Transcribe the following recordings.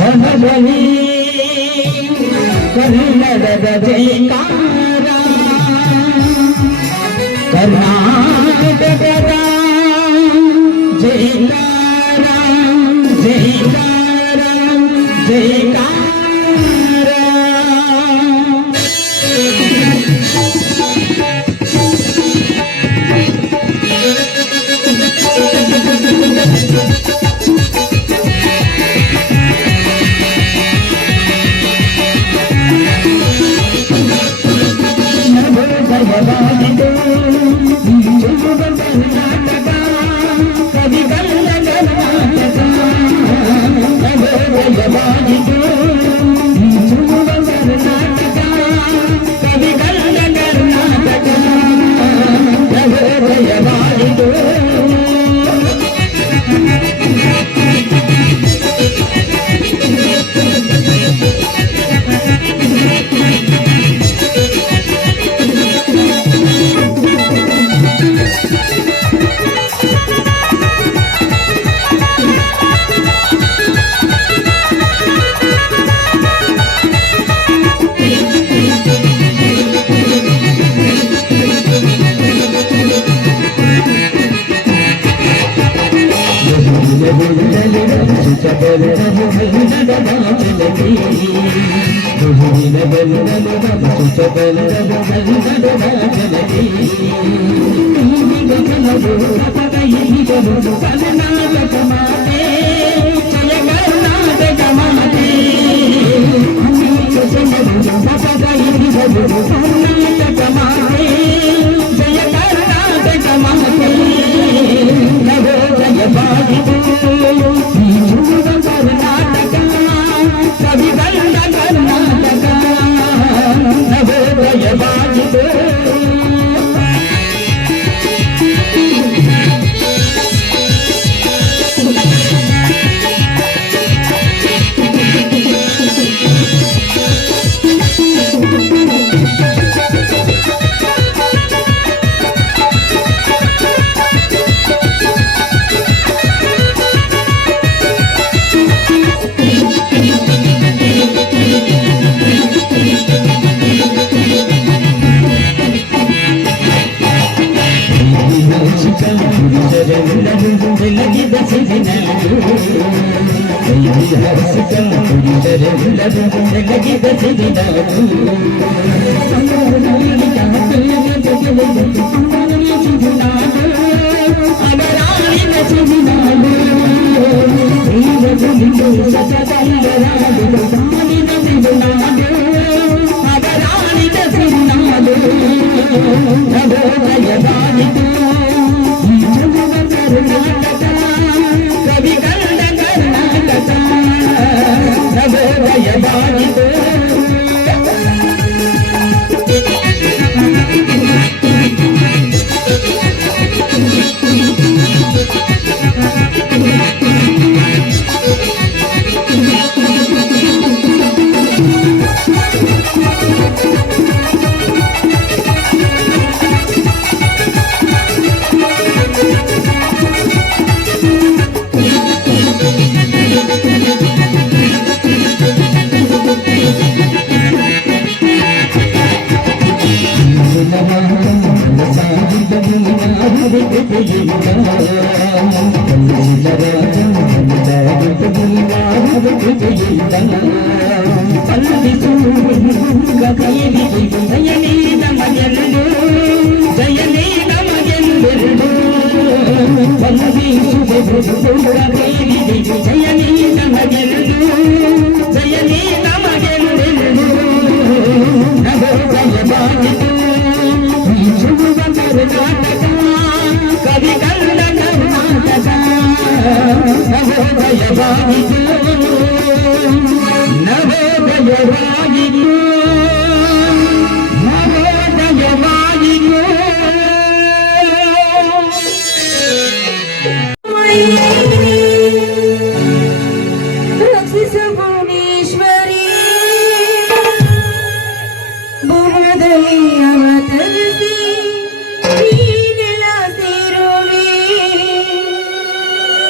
ಮನದಲ್ಲಿ ಕನ್ನಡದ ಜಯಕಾರ ಕರ್ನಾಟಕದ ಜಯಕಾರ ಜಯಕಾರ ಜಯಕಾರ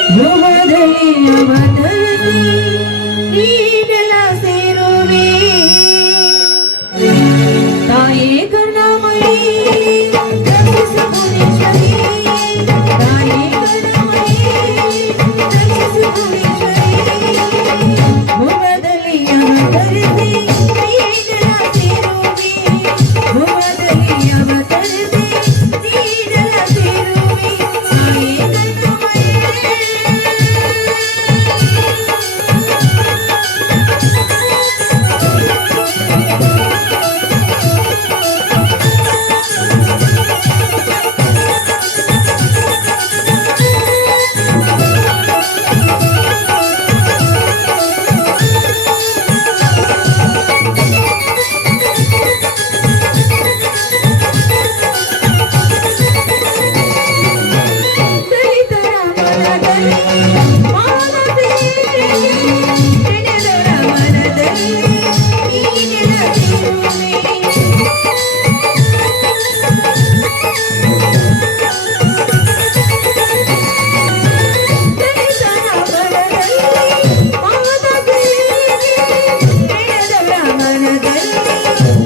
ಧ್ರುವದಲ್ಲಿ ಅವತರಿಸಿ ನೀನೆಲ್ಲ ಸೇರುವೆ ತಾಯೇ ಕರುಣಾಮಯಿ ರಕ್ಷಿಸು ಭುವನೇಶ್ವರಿ ತಾಯೇ ಕರುಣಾಮಯಿ ರಕ್ಷಿಸು ಭುವನೇಶ್ವರಿ ಧ್ರುವದಲ್ಲಿ ಅವತರಿಸಿ ನೀನೆಲ್ಲ ಸೇರುವೆ ಧ್ರುವದಲ್ಲಿ ಅವತರಿಸಿ ನೀನೆಲ್ಲ ಸೇರುವೆ ತಾಯೇ ಕರುಣಾಮಯಿ ದಲಿತರ ಮನದಲ್ಲಿ ಮಾನವೇ ಹೆಣೆದರ ಮನದಲ್ಲಿ ನೀನೆಲಸಿರುವೆ ದಲಿತರ ಮನದಲ್ಲಿ ಮಾನವೇ ಹೆಣೆದರ ಮನದಲ್ಲಿ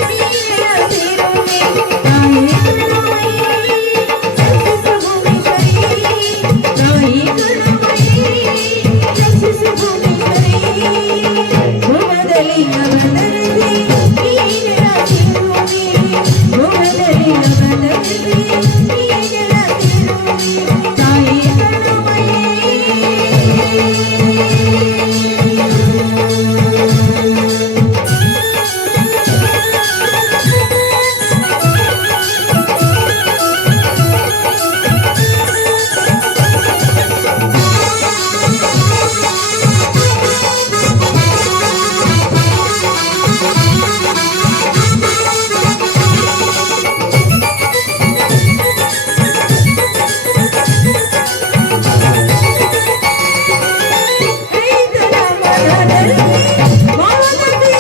ನೀನೆಲಸಿರುವೆ ತಾಯೇ ಕರುಣಾಮಯಿ ರಕ್ಷಿಸು ಭುವನೇಶ್ವರಿ ತಾಯೇ ಕರುಣಾಮಯಿ ರಕ್ಷಿಸು ಭುವನೇಶ್ವರಿ ಧ್ರುವದಲ್ಲಿ ಅವತರಿಸಿ ನೀನೆಲ್ಲ ಸೇರುವೆ ಧ್ರುವದಲ್ಲಿ ಅವತರಿಸಿ ನೀನೆಲ್ಲ ಸೇರುವೆ ತಾಯೇ ಕರುಣಾಮಯಿ ರೈತರ ಮನದಲ್ಲಿ ಮಾನವೇ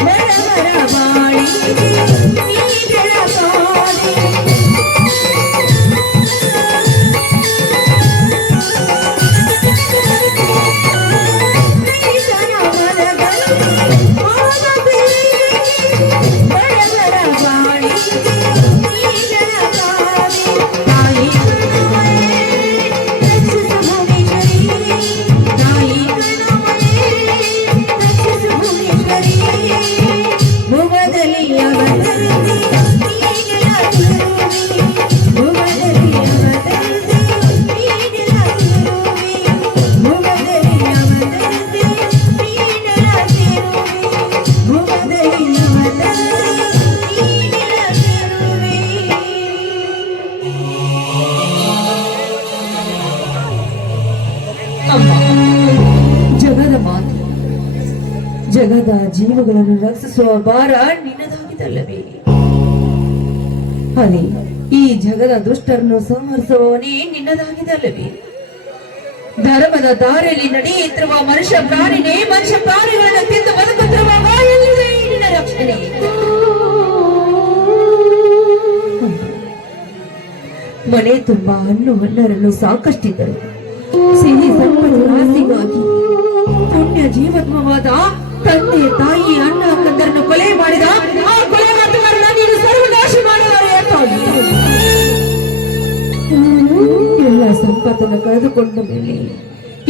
ಬಡವರ ಬಾಳಿಗೆ ನೀಗಳ ಕಾಣೆ ರೈತರ ಮನದಲ್ಲಿ ಮಾನವೇ ಬಡವರ ಬಾಳಿಗೆ ನೀಗಳ ಕಾಣೆ ತಾಯಿ ಕರುಣಾಮಯಿ ರಕ್ಷಿಸು ಭುವನೇಶ್ವರಿ ತಾಯಿ ಕರುಣಾಮಯಿ ರಕ್ಷಿಸು ಭುವನೇಶ್ವರಿ ಭುವದಲ್ಲಿ ಅವತರಿಸಿ ನೀನೆಲ್ಲ ಸೇರುವೆ ಭುವದಲ್ಲಿ ಅವತರಿಸಿ ನೀನೆಲ್ಲ ಸೇರುವೆ ಭುವದಲ್ಲಿ ಅವತರಿಸಿ ನೀನೆಲ್ಲ ಸೇರುವೆ ಭುವದಲ್ಲಿ ಅವತರಿಸಿ ನೀನೆಲ್ಲ ಸೇರುವೆ ಅಮ್ಮ ಜಗದ ಮಾತೆ ಜಗದ ಜೀವಗಳನ್ನು ರಕ್ಷಿಸುವ ಭಾರ ನಿನ್ನದಾಗಿದಲ್ಲವೇ ಅದೇ ಈ ಜಗದ ದುಷ್ಟರನ್ನು ಸಂಹರಿಸುವವನೇ ನಿನ್ನದಾಗಿದಲ್ಲವೇ ಧರ್ಮದ ದಾರಿಯಲ್ಲಿ ನಡೆಯುತ್ತಿರುವ ಮನುಷ್ಯ ಪ್ರಾಣಿನೇ ಮನುಷ್ಯ ಪ್ರಾಣಿಗಳನ್ನು ತಿಂದು ಬದುಕುತ್ತಿರುವಾಗ ಎಲ್ಲಿದೆ ಈ ನಿನ್ನ ರಕ್ಷಣೆ ಮನೆ ತುಂಬಾ ಹಣ್ಣು ಹಣ್ಣರನ್ನು ಸಾಕಷ್ಟಿದ್ದರು ಸಿಹಿ ಸಂಪತ್ತು ಆಸೆಗಾಗಿ ಪುಣ್ಯ ಜೀವಾತ್ಮವಾದ ತಂದೆ ತಾಯಿ ಅಣ್ಣ ಅಕ್ಕಂದರನ್ನು ಕೊಲೆ ಮಾಡಿದ ಆ ಕೊಲೆಗಾರರನ್ನ ನೀನು ಸರ್ವನಾಶ ಮಾಡುವವರು ಏಕಾಗಿ ಎಲ್ಲ ಸಂಪತ್ತನ್ನು ಕಳೆದುಕೊಂಡ ಮೇಲೆ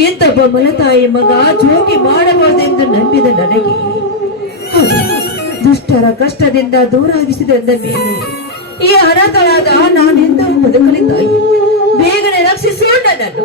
ಇಂಥೊಬ್ಬ ಮಲತಾಯಿ ಮಗ ಜೋಗಿ ಮಾಡಬಹುದೆಂದು ನಂಬಿದ ನನಗೆ ದುಷ್ಟರ ಕಷ್ಟದಿಂದ ದೂರಾಗಿಸಿದ ಮೇಲೆ ಈ ಅನಾಥಳಾದ ನಾನೆಂದ ಬದುಕಲಿ ತಾಯಿ ಬೇಗನೆ ರಕ್ಷಿಸು ನನ್ನನ್ನು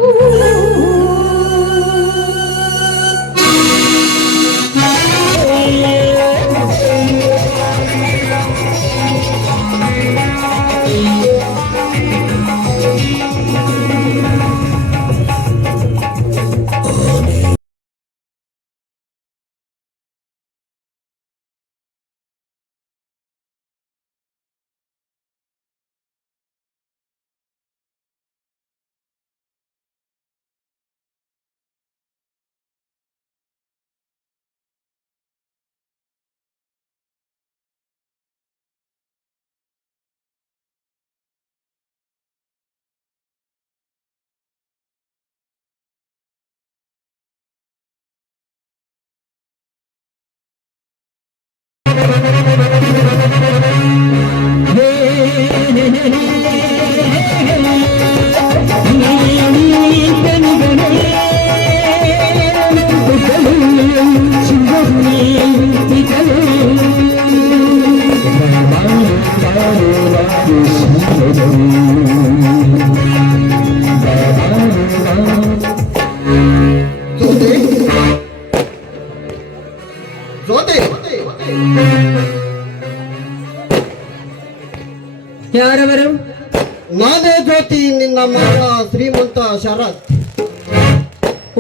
ಹೆಸರಾದಂತ ಶರತ್.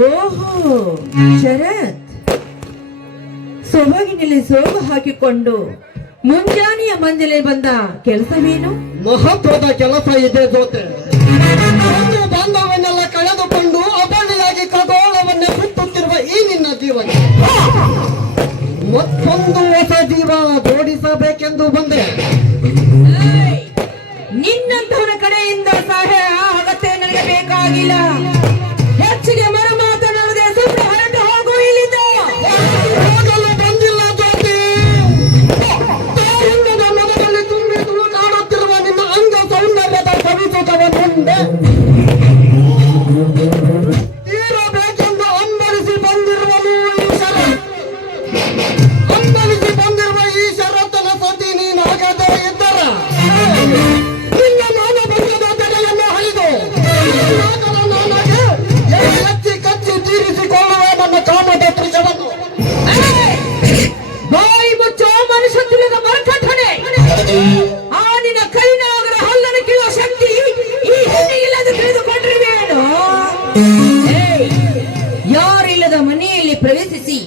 ಓಹೋ, ಶರತ್. ಸೊಬಗಿನಲ್ಲಿ ಸೋಗು ಹಾಕಿಕೊಂಡು ಮುಂಜಾನೆಯ ಮಂಜಲೆ ಬಂದ ಕೆಲಸವೇನು? ಮಹತ್ವದ ಕೆಲಸ ಇದೆ ಜೊತೆ. ಒಂದು ಬಾಂಧವನ್ನೆಲ್ಲ ಕಳೆದುಕೊಂಡು ಅಬಲಿಯಾಗಿ ಖಗೋಳವನ್ನೇ ಸುತ್ತುತ್ತಿರುವ ಈ ನಿನ್ನ ಜೀವನ ಮತ್ತೊಂದು ಹೊಸ ಜೀವ ಜೋಡಿಸಬೇಕೆಂದು ಬಂದೆ. ನಿನ್ನಂತವನ ಕಡೆಯಿಂದ ಸಹಾಯ ಅಗತ್ಯ ನನಗೆ ಬೇಕಾಗಿಲ್ಲ. ಹೆಚ್ಚಿಗೆ ಮರು ಮಾತನಾಡದೆ ಸುಮ್ಮನೆ ಹೊರಟು ಹೋಗು ಇಲ್ಲಿಂದ. ಹೋಗಲು ಬಂದಿಲ್ಲ ಜ್ಯೋತಿ. ತಾರುಣ್ಯದ ಮೊದಲಲ್ಲಿ ತುಂಬಿ ತುಳುಕಾಡುತ್ತಿರುವ ನಿನ್ನ ಅಂಗ ಸೌಂದರ್ಯದ ಸವಿಸುತ್ತವ ಮುಂದೆ ತೀರಬೇಕೆಂದು ಹಂಬಲಿಸಿ ಬಂದಿರುವನು ಈ ಶರತ್. ಹಂಬಲಿಸಿ ಬಂದಿರುವ ಈ ಶರತ್ತನ ಸತಿ ನೀನಾಗದೇ ಇದ್ದರ ನಿನ್ನ ಮಾನಭಂಗದ ತೆರೆಯನ್ನು ಹರಿದು ನನಗೆ ಎಚ್ಚಿ ಕಚ್ಚಿ ತೀರಿಸಿಕೊಳ್ಳುವ ನನ್ನ ಕಾಮದ ತ್ರಿಶವನ್ನು. ಬಾಯಿ ಮುಚ್ಚೋ ಮನುಷ್ಯ ತಿಳಿದ ಮರಕಠಣೆ. ಆ ನಿನ್ನ ಕೈನಾಗರ ಹಲ್ಲನ್ನು ಕೀಳುವ ಶಕ್ತಿ ಈ ಹೆಣ್ಣಿಗಿಲ್ಲದೆ ತಿಳಿದುಕೊಂಡಿರುವೇನು? ಯಾರಿಲ್ಲದ ಮನೆಯಲ್ಲಿ ಪ್ರವೇಶಿಸಿ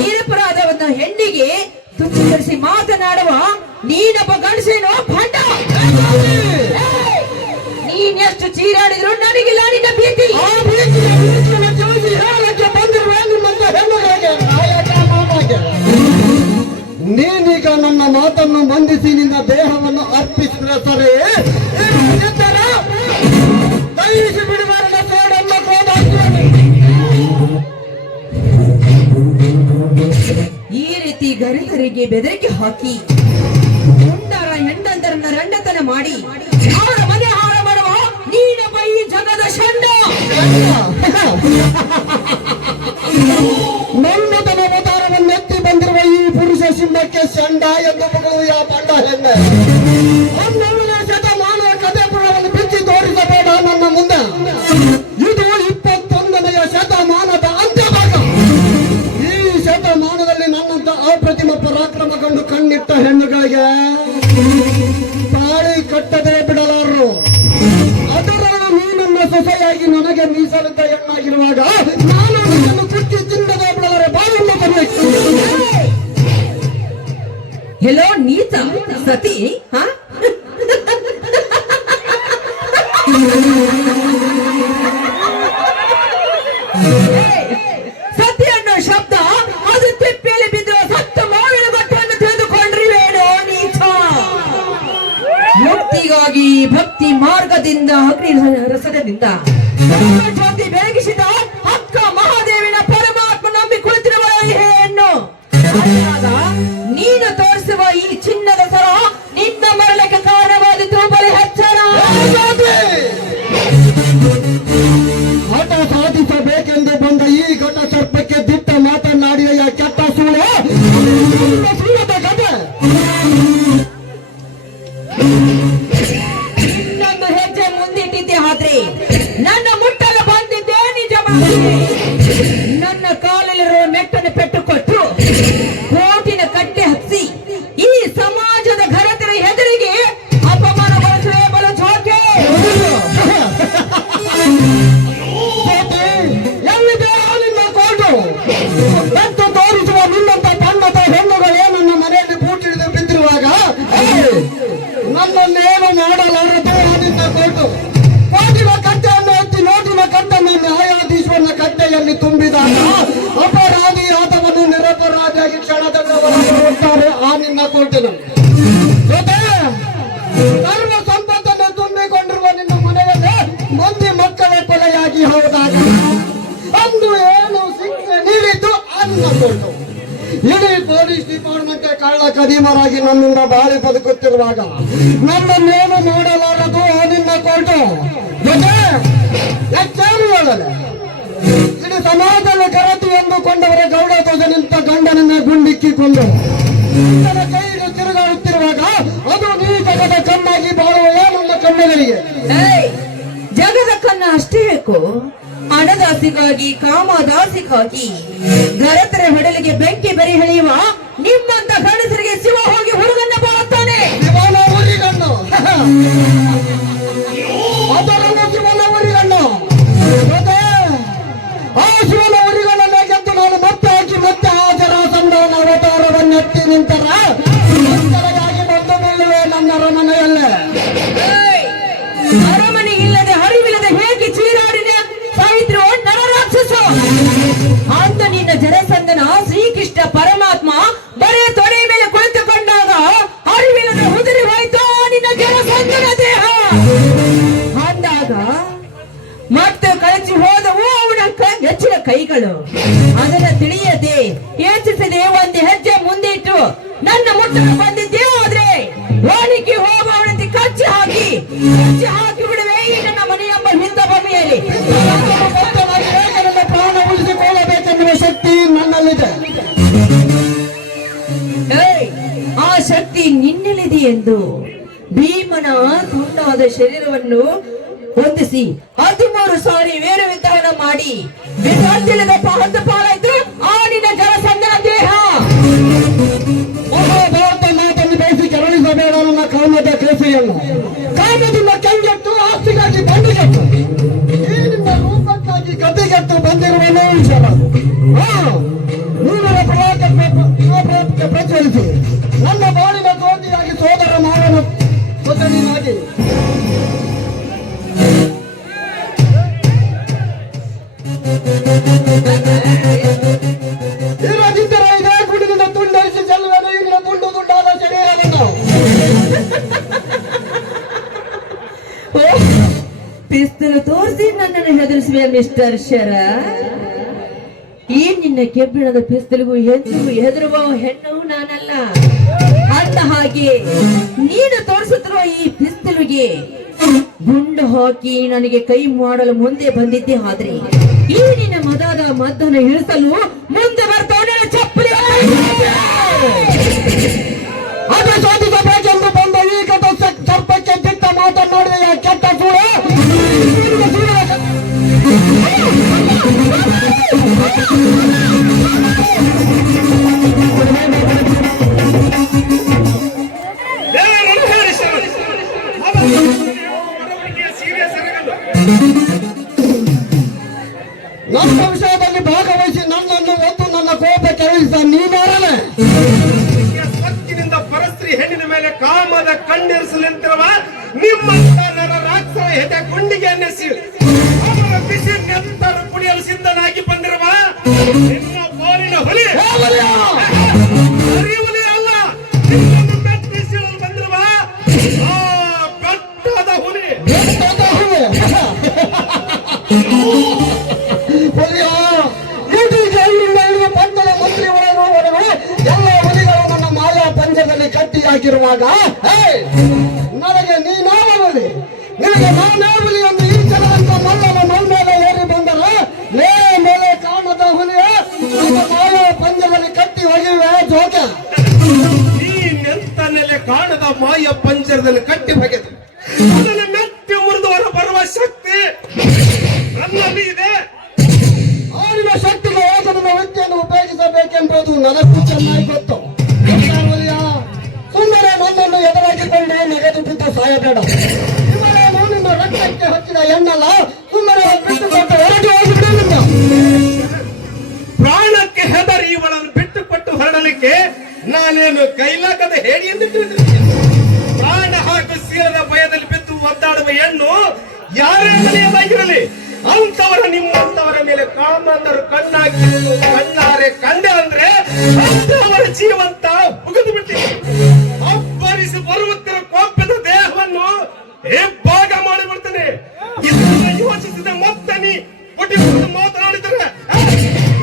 ನಿರಪರಾಧವನ್ನ ಹೆಣ್ಣಿಗೆ ತುಚ್ಛೀಕರಿಸಿ ಮಾತನಾಡುವ ನೀನೊಬ್ಬ ಗಂಡಸೇನೋ ಭಂಡ. ನೀನೆಷ್ಟು ಚೀರಾಡಿದ್ರು ನನಗಿಲ್ಲ ನಿನ್ನ ಭೀತಿ. ಆ ಭೀತಿಯ ಭೀತಿಯನ್ನು ತಿಳಿಸಿ ಹೇಳಕ್ಕೆ ಬಂದಿರುವ ನಿಮ್ಮಂತ ಹೆಣ್ಣುಗಳಿಗೆ ನಾಯಕ ಮಾಮಾಗೆ. ನೀನೀಗ ನನ್ನ ಮಾತನ್ನು ಬಂಧಿಸಿ ನಿನ್ನ ದೇಹವನ್ನು ಅರ್ಪಿಸಿದ್ರೆ ಸರಿ, ಇಲ್ಲದಿದ್ದರೆ ದಯಿಸಿ ಬಿಡುವರನ ಸೇಡನ್ನು ಕೋದಾಗ್ತೇನೆ. ಈ ರೀತಿ ಗರಿಗರಿಗೆ ಬೆದರಿಕೆ ಹಾಕಿ ಗುಂಡರ ಹೆಂಡಂದರನ್ನ ರಂಡತನ ಮಾಡಿ ಅವರ ಮನೆ ಹಾರ ಮಾಡುವ ನೀನೊಬ್ಬ ಈ ಜಗದ ಷಂಡ. ನನ್ನತನ ಅವತಾರವನ್ನೆತ್ತಿ ಬಂದಿರುವ ಈ ಪುರುಷ ಸಿಂಹಕ್ಕೆ ಚಂಡ ಎಂದು ಮಗಳು ಪಂಡ ಹೆಣ್ಣೆ. 12ನೇ ಶತಮಾನದ ಕಥೆ ಪುರವನ್ನು ಬಿಚ್ಚಿ ತೋರಿಸಬೇಡ ನನ್ನ ಮುಂದೆ. ಇದು 21ನೆಯ ಶತಮಾನದ ಅಂತ್ಯಭಾಗ. ಈ ಶತಮಾನದಲ್ಲಿ ನನ್ನಂತ ಅಪ್ರತಿಮ ಪರಾಕ್ರಮ ಕಂಡು ಕಣ್ಣಿಟ್ಟ ಹೆಣ್ಣುಗಳಿಗೆ ತಾಳಿ ಕಟ್ಟದೆ ಬಿಡಲಾರರು. ಅದರಲ್ಲೂ ನೀನನ್ನ ಸೊಸೆಯಾಗಿ ನನಗೆ ಮೀಸಲಿದ್ದ ಹೆಣ್ಣಾಗಿರುವಾಗ ನಾನು ನಿನ್ನನ್ನು ಕುಟ್ಟಿ ತಿನ್ನದೆ ಬಿಡಲಾರೆ. ಬಾಯನ್ನು ಬರಬೇಕು. ಎಲ್ಲೋ ನೀತ ಸತಿ ಹ? ಸತಿ ಅನ್ನೋ ಶಬ್ದ ಅದು ತಿಪ್ಪಿಯಲ್ಲಿ ಬಿದ್ದಿರುವ ಸತ್ತ ಮಾವಿನ ಗಟ್ಟನ್ನು ತಿಳಿದುಕೊಂಡ್ರಿವೇನೋ ನೀಚ. ಮುಕ್ತಿಗಾಗಿ ಭಕ್ತಿ ಮಾರ್ಗದಿಂದ ಅಗ್ನಿ ರಸದಿಂದ ಜ್ಯೋತಿ ಬೆಳಗಿಸಿದ ಅಕ್ಕ ಮಹಾದೇವಿನ ಪರಮಾತ್ಮ ನಂಬಿ ಕುಳಿತಿರುವ ಈ ಹೆಣ್ಣು. ಅಲ್ಲಾಗ ನೀನು ತೋರಿಸುವ ಈ ಚಿನ್ನದ ಸರ ನಿನ್ನ ಮರಳಕ್ಕೆ ಕಾರಣವಾದಿತು. ಬಲಿ ಹೆಚ್ಚರ ಹಠ ಸಾಧಿಸಬೇಕೆಂದು ಬಂದ ಈ ಘಟ ಸರ್ಪಕ್ಕೆ ದಿಟ್ಟ ಮಾತನಾಡಿದ ಕೆಟ್ಟ ಸೂಳೆ ಸೂಳದ ಕಥೆ. ನನ್ನ ಹೆಜ್ಜೆ ಮುಂದಿಟ್ಟಿದ್ದೆ ಆದ್ರೆ ನನ್ನ ಮುಟ್ಟಲು ಬಂದಿದ್ದೆ ನಿಜ. ನನ್ನ ಕಾಲಲ್ಲಿರುವ ಮೆಟ್ಟನ್ನು ಪೆಟ್ಟು ಕೊಟ್ಟು ಕೋಟಿನ ಕಟ್ಟೆ ಹಚ್ಚಿ ಈ ಸಮಾಜದ ಘನತೆಯ ಹೆದರಿಗೆ ಅಪಮಾನಗೊಳಿಸುವ ಬಲ ಜೋಕೆ. ಎಲ್ಲಿದೆ ನಿನ್ನ ಕೋಟು? ಎತ್ತು ತೋರಿಸುವ ನಿನ್ನಂತ ಬಣ್ಣದ ಹೆಣ್ಣುಗಳೇ ನನ್ನ ಮನೆಯಲ್ಲಿ ಬೂಟಿಡಿದು ಬಿದ್ದಿರುವಾಗ ನನ್ನನ್ನೇನು ಮಾಡಲಾರದು ನಿನ್ನ ಕೋಟು. ಕೋಟಿನ ಕಟ್ಟೆಯನ್ನು ಎತ್ತಿ ನೋಟಿನ ಕಟ್ಟನ್ನು ನ್ಯಾಯಾಧೀಶ್ವರನ ಕಟ್ಟೆಯಲ್ಲಿ ತುಂಬಿದಾಗ ಅಪರಾಧಿ ಆದವನು ನಿರಪರಾಧಿಯಾಗಿ ಕ್ಷಣದವರಾಗುತ್ತಾರೆ ಆ ನಿನ್ನ ಕೋಟಿನ ಜೊತೆ ಸರ್ವ ಸಂಪತ್ತನ್ನು ತುಂಬಿಕೊಂಡಿರುವ ನಿನ್ನ ಮನೆಯಲ್ಲಿ ಮಂದಿ ಮಕ್ಕಳ ಕೊಲೆಯಾಗಿ ಹೋದಾಗ ಅಂದು ಏನು ಶಿಕ್ಷೆ ನೀಡಿದ್ದು ಅನ್ನ ಕೋಟು. ಇಡೀ ಪೊಲೀಸ್ ಡಿಪಾರ್ಟ್ಮೆಂಟ್ ಕಳ್ಳ ಕದೀಮರಾಗಿ ನನ್ನಿಂದ ಬಾಳಿ ಬದುಕುತ್ತಿರುವಾಗ ನನ್ನನ್ನೇನು ಮಾಡಲಾರದು ನಿನ್ನ ಕೋಟು. ಜೊತೆ ಹೆಚ್ಚೇನು ಹೇಳಲೆ, ಇಡೀ ಸಮಾಜದ ಕರತಿ ಎಂದುಕೊಂಡವರ ಗೌಡ ಧ್ವಜ ನಿಂತ ಗಂಡನನ್ನ ಗುಂಡಿಕ್ಕಿಕೊಂಡು ನನ್ನ ಕೈಗೆ ತಿರುಗಾಡುತ್ತಿರುವಾಗ ಅದು ನೀ ಜಗದ ಕಣ್ಣಾಗಿ ಬಾಳುವ ನನ್ನ ಕಣ್ಣುಗಳಿಗೆ. ಜಗದ ಕನ್ನ ಅಷ್ಟೇ ಏಕೋ ಹಣದಾಸಿಗಾಗಿ ಕಾಮದಾಸಿಗಾಗಿ ಗರತರ ಹೊಡಲಿಗೆ ಬೆಂಕಿ ಬೆರಿ ಎಳೆಯುವ ನಿಮ್ಮಂತ ಗಂಡಸರಿಗೆ ಶಿವ ಹೋಗಿ ಹುಡುಗನ್ನ ಬಾಳುತ್ತಾನೆ. ಶಿವನ ಊರಿಗಣ್ಣು ಅದರನ್ನು ಶಿವನ ಊರಿಗಣ್ಣು ನಿಂತರ ನಿಂತರಾಗಿ ಬಂದು ಬೀಳುವೆ ನನ್ನ ಅರಮನೆಯಲ್ಲೇ. ಏಯ್! ಅರಮನೆ ಇಲ್ಲದೆ ಹರಿವಿಲ್ಲದೆ ಹೇಗೆ ಚೀರಾಡಿನ ಸಾವಿತ್ರು ನರರಾಕ್ಷಸ ಅಂತ ನಿನ್ನ ಜರಸಂದನ ಶ್ರೀಕೃಷ್ಣ ಪರಮಾತ್ಮ ಬರೇ ತೊಡೆ ಮೇಲೆ ಕುಳಿತುಕೊಂಡಾಗ ಅರಿವಿಲ್ಲದೆ ಉದುರಿ ಹೋಯ್ತು ನಿನ್ನ ಜರಸಂದನ ದೇಹ ಅಂದಾಗ ಮತ್ತೆ ಕಳಚಿ ಹೋದವು ಅವನ ನೆಚ್ಚಿನ ಕೈಗಳು. ಅದನ್ನ ತಿಳಿಯದೆ ಯೋಚಿಸದೆ ಒಂದು ಹೆಜ್ಜೆ ಮುಂದಿಟ್ಟು ನನ್ನ ಮುಟ್ಟಲು ಬಂದಿದ್ದೇ ಆದ್ರೆ ಓಣಿಕೆ ಹೋಗುವವನಂತೆ ಕಚ್ಚಿ ಹಾಕಿ ಬಿಡುವೆ ಈ ನನ್ನ ಮನೆಯೆಂಬ ಹಿಂದ ಭೂಮಿಯಲ್ಲಿ. ಭಕ್ತನಾಗಿ ಹೇಗೆ ನನ್ನ ಪ್ರಾಣ ಉಳಿಸಿಕೊಳ್ಳಬೇಕೆನ್ನುವ ಶಕ್ತಿ ನನ್ನಲ್ಲಿದೆ. ಏಯ್! ಆ ಶಕ್ತಿ ನಿನ್ನಲ್ಲಿದೆ ಎಂದು ಭೀಮನ ತುಂಡಾದ ಶರೀರವನ್ನು ಹೊಂದಿಸಿ 13 ಸಾರಿ ವೇರು ವಿಧಾನ ಮಾಡಿ ವಿಧಾನದ ಹದ್ದು ಪಾಲಾಯ್ತು ಆ ನಿನ್ನ ಜಲಸಂಧನ ದೇಹ. ಮಹಾಭಾರತ ಮಾತನ್ನು ಬಯಸಿ ಕೆರಳಿಸಬೇಡ ನನ್ನ ಕಾಮದ ಕೇಸರಿಯನ್ನು. ಕಾಮದಿಂದ ಕೆಂಗೆಟ್ಟು ಆಸ್ತಿಗಾಗಿ ಬಂಡಿಗೆಟ್ಟು ಈ ನಿನ್ನ ರೂಪಕ್ಕಾಗಿ ಗತಿಗೆಟ್ಟು ಬಂದಿರುವನು ಈಶ್ವರ. ನೀರಿನ ಪ್ರವಾಹಕ್ಕೆ ಪ್ರಜ್ವಲಿಸಿ ನನ್ನ ಬಾಳಿನ ಜ್ಯೋತಿಯಾಗಿ ಸೋದರ ಮಾವನ ಸೊಸೆಯನ್ನಾಗಿ ಇರದಿದ್ದರೆ ಇದೇ ಗುಡಿನಿಂದ ತುಂಡರಿಸಿ ಚೆಲ್ಲುವುದು ಈಗಿನ ತುಂಡಾದ ಶರೀರವನ್ನು. ಪಿಸ್ತಲು ತೋರಿಸಿ ನನ್ನನ್ನು ಹೆದರಿಸುವೆ ಮಿಸ್ಟರ್ ಶರ. ಈ ನಿನ್ನ ಕೆಬ್ಬಿಣದ ಪಿಸ್ತಲಿಗೂ ಹೆದರುವ ಹೆಣ್ಣು ನಾನಲ್ಲ. ಅಂದ ಹಾಗೆ ನೀನು ತೋರಿಸುತ್ತಿರುವ ಈ ಪಿಸ್ತಲಿಗೆ ಗುಂಡು ಹಾಕಿ ನನಗೆ ಕೈ ಮಾಡಲು ಮುಂದೆ ಬಂದಿದ್ದೆ. ಆದ್ರೆ ಈ ನಿನ್ನ ಮದದ ಮದ್ದನ್ನು ಇಳಿಸಲು ಮುಂದೆ ಬರ್ತಾವ ಚಪ್ಪಲಿ ಅದು ಸಾಧಿಸಬೇಕೆಂದು ಬಂದ ಈ ಕಥ ಸರ್ಪಕ್ಕೆ ದಿಟ್ಟ ಮಾತನಾಡಿದ ಕೆಟ್ಟ ಸುಳ್ಳು ನನ್ನ ವಿಷಯದಲ್ಲಿ ಭಾಗವಹಿಸಿ ನನ್ನನ್ನು ಒತ್ತು ನನ್ನ ಕೋಪ ಕೆರಳಿಸ ನೀನಾರನೆ. ಸೊಕ್ಕಿನಿಂದ ಪರಸ್ತ್ರೀ ಹೆಣ್ಣಿನ ಮೇಲೆ ಕಾಮದ ಕಣ್ಣೆರಿಸಲೆಂತಿರುವ ನಿಮ್ಮಂತ ನರ ರಾಕ್ಷಸ ಹೆದೆ ಗುಂಡಿಗೆ ಅನ್ನಿಸಿ ಅವರ ಬಿಸಿ ನೆತ್ತರು ಕುಡಿಯಲು ಸಿದ್ಧನಾಗಿ ಬಂದಿರುವ ನಿಮ್ಮ ಬೋರಿನ ಹುಲಿ ಹುಲಿ ಅಲ್ಲ, ನಿಮ್ಮನ್ನು ಮೆಟ್ಟಿಸಲು ಬಂದಿರುವ ಆ ಬೆಟ್ಟದ ಹುಲಿ. ಪಂಚದ ಮಂತ್ರಿ ಒಳಗೂ ಎಲ್ಲ ಹುಲಿಗಳು ನನ್ನ ಮಾಯಾ ಪಂಚದಲ್ಲಿ ಕಟ್ಟಿಯಾಗಿರುವಾಗ ನನಗೆ ನೀನಾವಲಿ ನಿನಗೆ ನಾನೇ ಹುಲಿ ಎಂದು ಈ ಜನರಂತ ಮಲ್ಲನ ಮೇಲೆ ಏರಿ ಬಂದರ ಮೇಲೆ ಕಾಣದ ಹುಲಿಯ ನನ್ನ ಮಾಯಾ ಪಂಚದಲ್ಲಿ ಕಟ್ಟಿ ಒಗೆಯುವೆ ಜೋಕ. ಈ ನೆಂತ ನೆಲೆ ಕಾಣದ ಮಾಯ ಪಂಜರದಲ್ಲಿ ಕಟ್ಟಿ ಬಗೆದು ಅದನ್ನು ಮೆತ್ತಿ ಮುರಿದು ಹೊರ ಬರುವ ಶಕ್ತಿ ನನ್ನಲ್ಲಿ ಇದೆ. ಆಡಿನ ಶಕ್ತಿಗೆ ಏಕನ ವ್ಯಕ್ತಿಯನ್ನು ಉಪಯೋಗಿಸಬೇಕೆಂಬುದು ನನಗೂ ಚೆನ್ನಾಗಿ ಗೊತ್ತು. ಸುಮ್ಮನೆ ನನ್ನನ್ನು ಎದುರಾಗಿಕೊಂಡು ನೆಗೆದು ಬಿದ್ದು ಸಾಯಬೇಡ. ಇವರೇನು ನಿನ್ನ ರಕ್ತಕ್ಕೆ ಹಚ್ಚಿದ ಎಣ್ಣಲ್ಲ, ಸುಮ್ಮನೆ ಬಿಟ್ಟುಕೊಟ್ಟು ಹೊರಗೆ ಹೋಗಿಬಿಡಲಿಲ್ಲ. ಪ್ರಾಣಕ್ಕೆ ಹೆದರಿ ಇವಳನ್ನು ಬಿಟ್ಟುಕೊಟ್ಟು ಹೊರಡಲಿಕ್ಕೆ ನಾನೇನು ಕೈಲಾಗದ ಹೇಳಿ ಎಂದು ತಿಳಿದಿರುತ್ತೇನೆ. ಪ್ರಾಣ ಹಾಗೂ ಸೀಲದ ಭಯದಲ್ಲಿ ಬಿದ್ದು ಒದ್ದಾಡುವ ಹೆಣ್ಣು ಯಾರೇ ಮನೆಯದಾಗಿರಲಿ ಅಂತವರ ನಿಮ್ಮಂತವರ ಮೇಲೆ ಕಾಮಂದರು ಕಣ್ಣಾರೆ ಕಂಡೆ ಅಂದ್ರೆ ಅಂತವರ ಜೀವಂತ ಮುಗಿದು ಬಿಡ್ತೀನಿ. ಅಬ್ಬರಿಸಿ ಬರುತ್ತಿರುವ ಕೋಪದ ದೇಹವನ್ನು ಹೆಬ್ಬಾಗ ಮಾಡಿಬಿಡ್ತೇನೆ. ಇದನ್ನ ಯೋಚಿಸಿದ ಮತ್ತೆ ನೀ ಪುಟಿ ಮಾತನಾಡಿದರೆ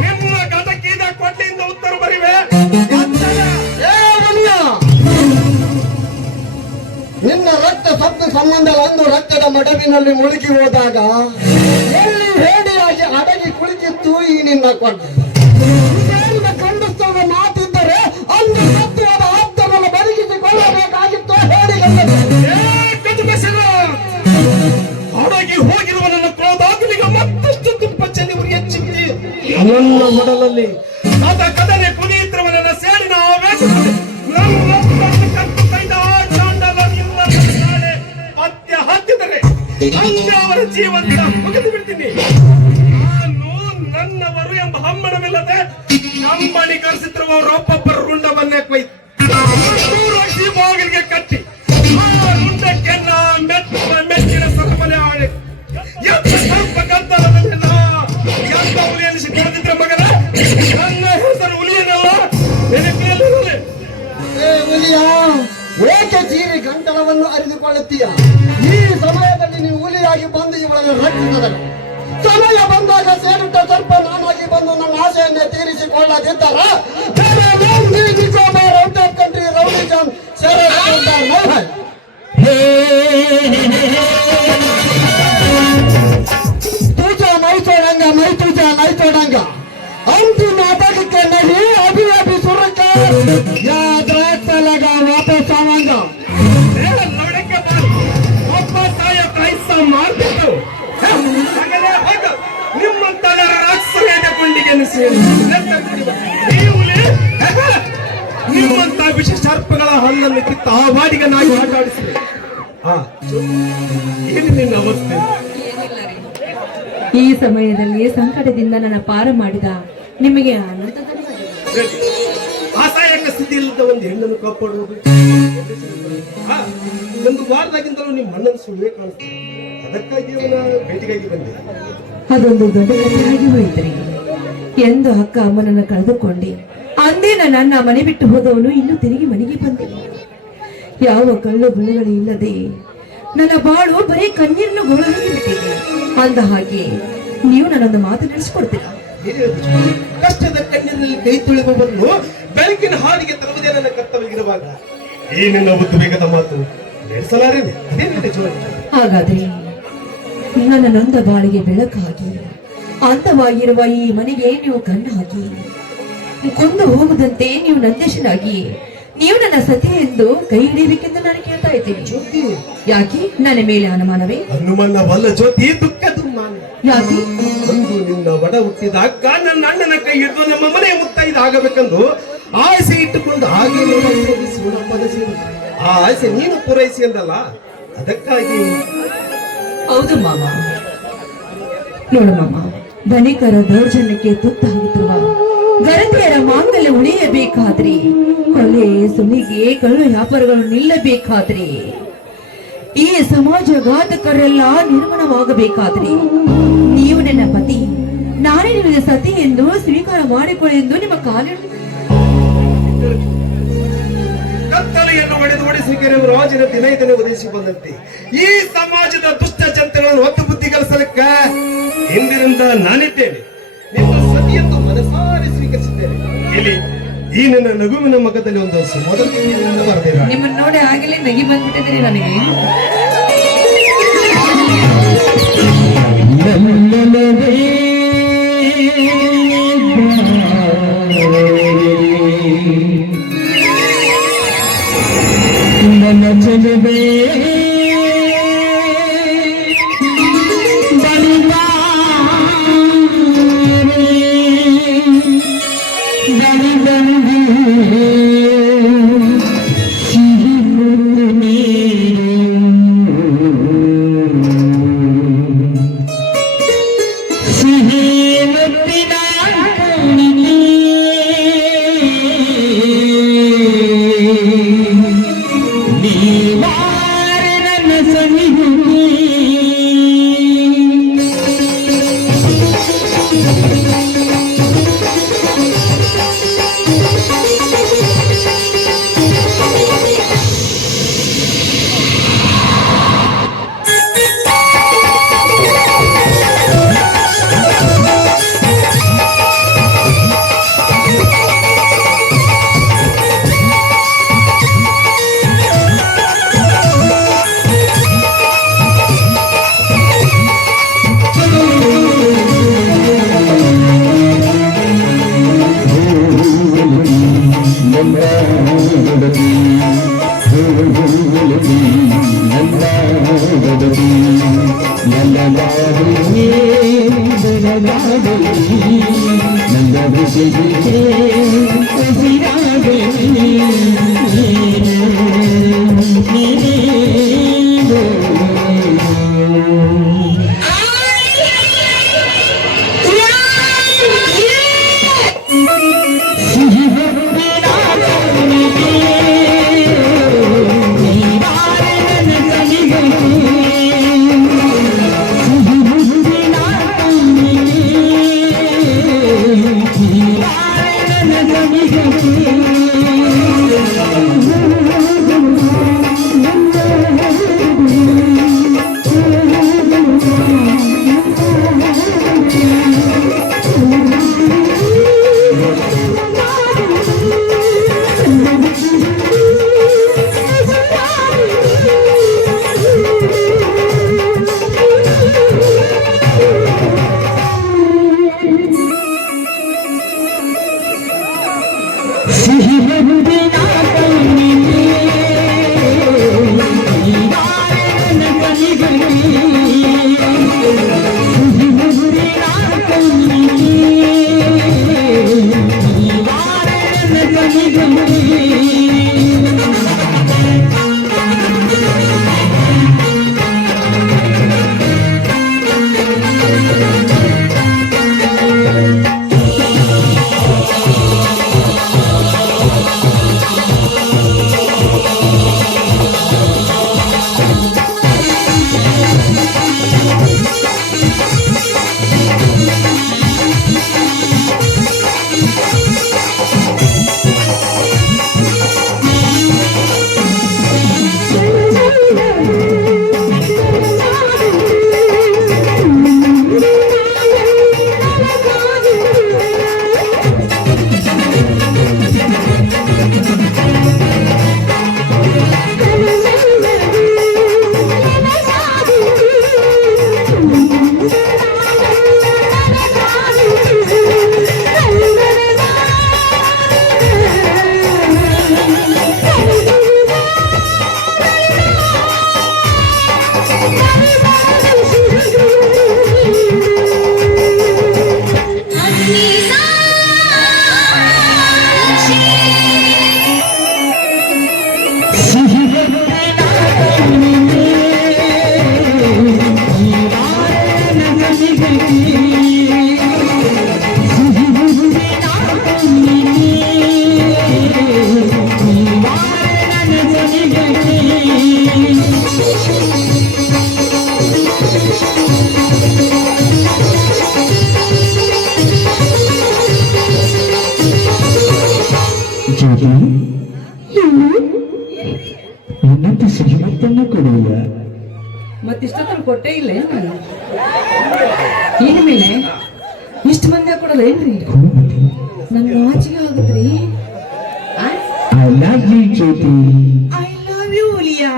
ನಿಮ್ಮ ಗದಕೀದ ಕೊಡ್ಲಿಯಿಂದ ಉತ್ತರ ಬರಿವೆ. ನಿನ್ನ ರಕ್ತ ಸಪ್ತ ಸಂಬಂಧ ಒಂದು ರಕ್ತದ ಮಡವಿನಲ್ಲಿ ಮುಳುಗಿ ಹೋದಾಗ ಎಲ್ಲಿ ಹೇಡಿಯಾಗಿ ಅಡಗಿ ಕುಳಿತಿತ್ತು ಈ ನಿನ್ನ ಕೊಂಡ. ಖಂಡಿಸ್ತವ ಮಾತಿದ್ದರೆ ಅಂದು ಸತ್ವದ ಆಪ್ತವನ್ನು ಬರಿಗಿಸಿಕೊಳ್ಳಬೇಕಾಗಿತ್ತು ಹೇಡಿಗೆ. ಅಡಗಿ ಹೋಗಿರುವ ನನ್ನ ಕ್ರೋಧಾಗ್ನಿಗೆ ಮತ್ತಷ್ಟು ತುಪ್ಪ ಚೆಲ್ಲಿ ಉರಿ ಹೆಚ್ಚಿಸಿ ನನ್ನ ಮೊಡಲಲ್ಲಿ ಕದನೆ ಕುಣಿಯುತ್ತಿರುವ ನನ್ನ ಸೇಡಿನ ಆವೇಶದಲ್ಲಿ ಕತ್ತು ಕೈದ ಚಾಂಡಲ ನಿನ್ನ ನಾಳೆ ಪತ್ಯ ಹಾಕಿದರೆ ಹಂಗೆ ಅವರ ಜೀವಂತ ಮುಗಿದು ಬಿಡ್ತೀನಿ. ನಾನು ನನ್ನವರು ಎಂಬ ಹಮ್ಮಣವಿಲ್ಲದೆ ನಮ್ಮಣಿ ಕರೆಸಿತ್ತಿರುವವರು ಒಬ್ಬೊಬ್ಬರ ರುಂಡವನ್ನೇ ಕೊಯ್ದು ಕೇಳ್ತಿದ್ರೆ ಮಗನ ನನ್ನ ಹೆಸರು ಹುಲಿಯನಲ್ಲ ನೆನಪಿನಲ್ಲಿ ಏ ಹುಲಿಯ ಏಕೆ ಜೀವಿ ಗಂಟಲವನ್ನು ಅರಿದುಕೊಳ್ಳುತ್ತೀಯ? ಈ ಸಮಯದಲ್ಲಿ ನೀವು ಹುಲಿಯಾಗಿ ಬಂದು ಇವಳನ್ನು ರಕ್ಷಿಸಿದರೆ ಸಮಯ ಬಂದಾಗ ಸೇರಿಟ್ಟ ಸ್ವಲ್ಪ ನಾನಾಗಿ ಬಂದು ನನ್ನ ಆಸೆಯನ್ನೇ ತೀರಿಸಿಕೊಳ್ಳದಿದ್ದರೆ ಔಟ್ ಆಫ್ ಕಂಟ್ರಿ ರೌಡಿಸಮ್ तुझा नहीं छोड़ेंगा मैं तुझा नहीं छोड़ेंगा अंतिम नाटक के नहीं अभी अभी शुरू कर याद रख लगा वापस आऊंगा ನೋಡಕ್ಕೆ ಬಾರಿ ಒಬ್ಬ ತಾಯ ಕಾಯಿಸ ಮಾಡ್ಬಿಟ್ಟು ಹಾಗೆಲ್ಲ ಹೋಗ ನಿಮ್ಮಂತ ರಾಕ್ಷಸೇನ ಗುಂಡಿಗೆ ಸೇರಿ ನಿಮ್ಮಂತ ವಿಷ ಸರ್ಪಗಳ ಹಲ್ಲನ್ನು ಕಿತ್ತ ಆ ವಾಡಿಗೆ ನಾಯಿ ಆಟಾಡಿಸಿದೆ. ಏನು ನಿನ್ನ ಅವಸ್ಥೆ? ಈ ಸಮಯದಲ್ಲಿ ಸಂಕಟದಿಂದ ನನ್ನ ಪಾರ ಮಾಡಿದ ನಿಮಗೆ ಆನಂದ ಅಸಹಾಯಕ ಸ್ಥಿತಿ ಇಲ್ಲದ ಒಂದು ಹೆಣ್ಣನ್ನು ಕಾಪಾಡುವುದು ಒಂದು ವಾರದಾಗಿಂದಲೂ ನಿಮ್ಮ ಅಣ್ಣನ ಸುಳ್ಳೆ ಕಾಣಿಸ್ತದೆ. ಅದಕ್ಕಾಗಿ ಅವನ ಭೇಟಿಗಾಗಿ ಬಂದೆ. ಅದೊಂದು ದೊಡ್ಡ ಕಥೆಯಾಗಿ ಹೋಯಿತರಿ. ಎಂದು ಅಕ್ಕ ಅಮ್ಮನನ್ನು ಕಳೆದುಕೊಂಡೆ ಅಂದೇ ನನ್ನ ಮನೆ ಬಿಟ್ಟು ಹೋದವನು ಇನ್ನು ತಿರುಗಿ ಮನೆಗೆ ಬಂದೆ. ಯಾವ ಕಳ್ಳು ಬಳ್ಳಿಗಳು ಇಲ್ಲದೆ ನನ್ನ ಬಾಳು ಬರೀ ಕಣ್ಣೀರನ್ನು ಗೋಳಾಗಿ ಬಿಟ್ಟಿದೆ. ಅಂದ ಹಾಗೆ ನೀವು ನನ್ನೊಂದು ಮಾತು ನಡೆಸಿಕೊಡ್ತೀರಾ? ಕಷ್ಟದ ಕಣ್ಣೀರಿನಲ್ಲಿ ಕೈ ತೊಳೆಯುವವರನ್ನು ಬೆಳಕಿನ ಹಾದಿಗೆ ತರುವುದೇ ನನ್ನ ಕರ್ತವ್ಯವಿರುವಾಗ ಈ ನಿನ್ನ ಉದ್ವೇಗದ ಮಾತು ನಡೆಸಲಾರೇನೆ. ಹಾಗಾದ್ರೆ ನನ್ನ ನೊಂದ ಬಾಳಿಗೆ ಬೆಳಕಾಗಿ ಅಂತವಾಗಿರುವ ಈ ಮನೆಗೆ ನೀವು ಕಣ್ಣಾಗಿ ಕೊಂದು ಹೋಗುದಂತೆ ನೀವು ನಂದೇಶನಾಗಿ ನೀವು ನನ್ನ ಸತಿ ಎಂದು ಕೈ ಹಿಡಿಯಬೇಕೆಂದು ನಾನು ಕೇಳ್ತಾ ಇದ್ದೀನಿ. ಯಾಕೆ ನನ್ನ ಮೇಲೆ ಅನುಮಾನವೇ? ಅನುಮಾನವಲ್ಲ ಜ್ಯೋತಿ, ದುಃಖ ದುಮ್ಮಾನ. ಯಾಕೆ? ಒಂದು ನಿನ್ನ ಒಡ ಹುಟ್ಟಿದಾಗ ನನ್ನ ಅಣ್ಣನ ಕೈ ಹಿಡಿದು ನಮ್ಮ ಮನೆ ಮುತ್ತೈದ ಆಗಬೇಕೆಂದು ಆಸೆ ಇಟ್ಟುಕೊಂಡು ಹಾಗೆ ಆ ಆಸೆ ನೀನು ಪೂರೈಸಿ ಅಂದಲ್ಲ, ಅದಕ್ಕಾಗಿ. ಹೌದು ಮಾಮ. ನೋಡು ಮಾಮ, ಧನಿಕರ ದೌರ್ಜನ್ಯಕ್ಕೆ ತುತ್ತಾಗುತ್ತಿರುವ ಗರತಿಯರ ಮಾಂಗಲ್ಯ ಉಳಿಯಬೇಕಾದ್ರೆ, ಕೊಲೆ ಸುಲಿಗೆ ಕಳ್ಳು ವ್ಯಾಪಾರಗಳು ನಿಲ್ಲಬೇಕಾದ್ರೆ, ಈ ಸಮಾಜಘಾತಕರೆಲ್ಲ ನಿರ್ಮಾಣವಾಗಬೇಕಾದ್ರೆ ನೀವು ನನ್ನ ಪತಿ, ನಾನೇ ನಿಮಗೆ ಸತಿ ಎಂದು ಸ್ವೀಕಾರ ಮಾಡಿಕೊಳ್ಳಿ ಎಂದು ನಿಮ್ಮ ಕಾಲಿನ ಕತ್ತಲೆಯನ್ನು ಒಡೆದು ಒಡಿಸಿಕೆರೆ ರಾಜನ ದಿನ ಒದಗಿಸಿ ಬಂದಂತೆ ಈ ಸಮಾಜದ ದುಷ್ಟ ಜನತೆಗಳನ್ನು ಒತ್ತು ಬುದ್ಧಿ ಕಲಿಸಲಿಕ್ಕ ಹಿಂದಿನಿಂದ ನಾನಿದ್ದೇನೆ. ನಿನ್ನ ಸತಿಯನ್ನು ಮನಸಾರಿ ಸ್ವೀಕರಿಸಿದ್ದೇನೆ. ಇಲ್ಲಿ ಈ ನನ್ನ ನಗುವಿನ ಮಗದಲ್ಲಿ ಒಂದು ಸುಮಧುರ ಬರಬೇಡ. ನಿಮ್ಮನ್ನು ನೋಡಿ ಆಗಲೇ ನಗಿ ಬಂದ್ಬಿಟ್ಟಿದ್ದೀರಿ ನನಗೆ. ನನ್ನ ಚೆಲುವೆ ಇನ್ನೊಂದು ಶ್ರೀಮಂತನ್ನ ಕೊಡುವ ಮತ್ತಿಷ್ಟೊತ್ತಲ್ಲಿ ಕೊಟ್ಟೇ ಇಲ್ಲ ಇನ್ಮೇಲೆ ಇಷ್ಟು ಮಂದಿ ಕೊಡಲ್ಲ ಏನ್ರಿ ನನ್ ನಾಚಿಗೆ ಆಗುತ್ರಿ I love you Jyoti I love you ಉಲಿಯಾ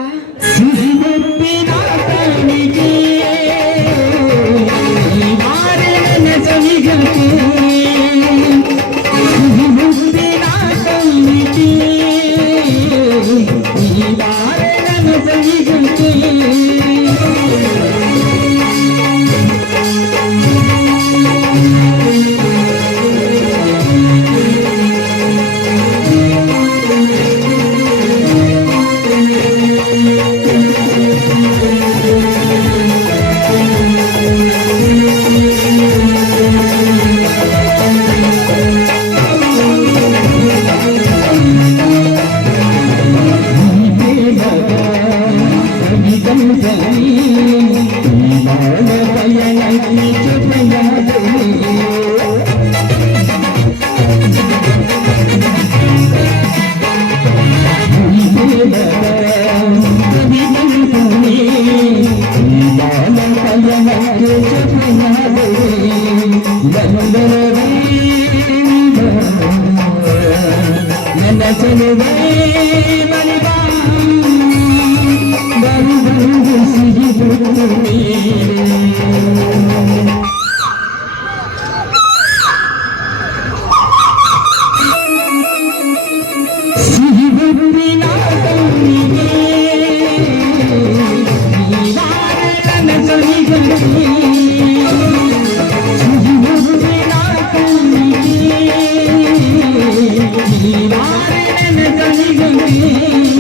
Thank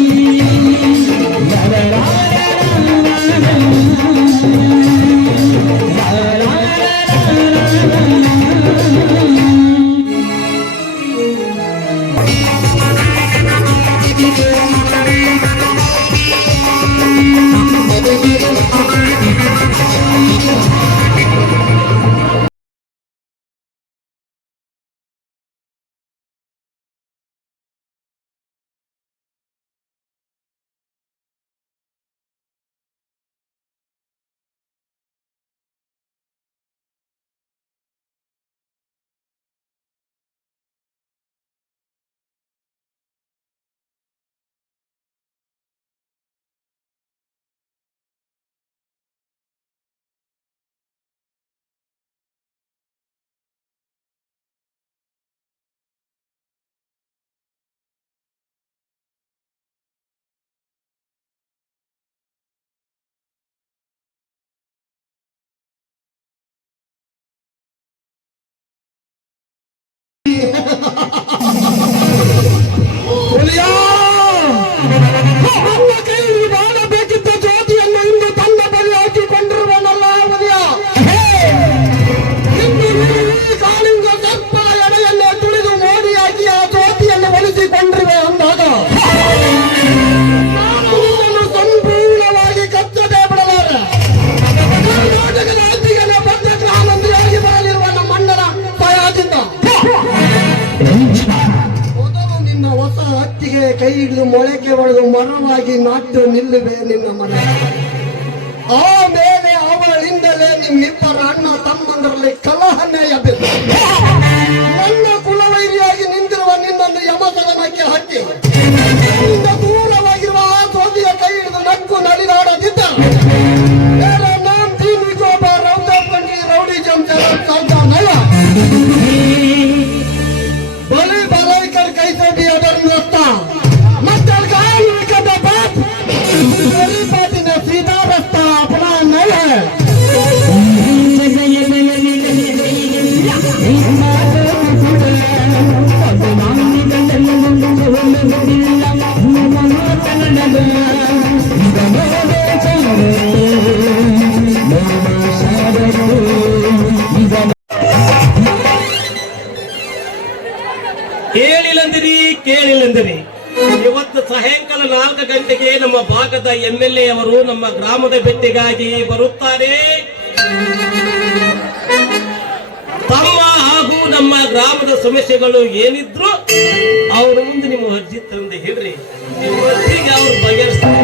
you. ಕೈ ಹಿಡಿದು ಮೊಳಕೆ ಹೊಡೆದು ಮರವಾಗಿ ನಾಟ್ಯ ನಿಲ್ಲುವೆ ನಿನ್ನ ಮನೆ. ಆಮೇಲೆ ಅವಳಿಂದಲೇ ನಿಮ್ಮಿಬ್ಬರ ಅಣ್ಣ ತಮ್ಮಂದರಲ್ಲಿ ಕಲಹನೇ ಎದ್ದಿತು. ನನ್ನ ಕುಲವೈರಿಯಾಗಿ ನಿಂತಿರುವ ನಿನ್ನನ್ನು ಯಮಸದನಕ್ಕೆ ಹಾಕಿ ನಿನ್ನಿಂದ ದೂರವಾಗಿರುವ ಆ ಸೋದಿಯ ಕೈ ಹಿಡಿದು ನಕ್ಕು ನಲಿದಾಡದಿದ್ದ मेरा नाम दीन विजोबा रौदा पंडी रौडी जमचारा करता नया भले भलाई कर कैसे भी अगर लगता मतलब गाय का बात मेरी बात ने सीधा रास्ता अपना नहीं है. ಕೇಳಿಲ್ಲಂದಿರಿ ಇವತ್ತು ಸಾಯಂಕಾಲ 4 ಗಂಟೆಗೆ ನಮ್ಮ ಭಾಗದ MLA ಅವರು ನಮ್ಮ ಗ್ರಾಮದ ಭೇಟಿಗಾಗಿ ಬರುತ್ತಾರೆ. ತಮ್ಮ ಹಾಗೂ ನಮ್ಮ ಗ್ರಾಮದ ಸಮಸ್ಯೆಗಳು ಏನಿದ್ರು ಅವ್ರ ಮುಂದೆ ನಿಮ್ಮ ಅರ್ಜಿ ತಂದು ಹೇಳ್ರಿ, ನಿಮ್ಮ ಅರ್ಜಿಗೆ ಅವ್ರು ಬಗೆಹರಿಸ್ತಾರ.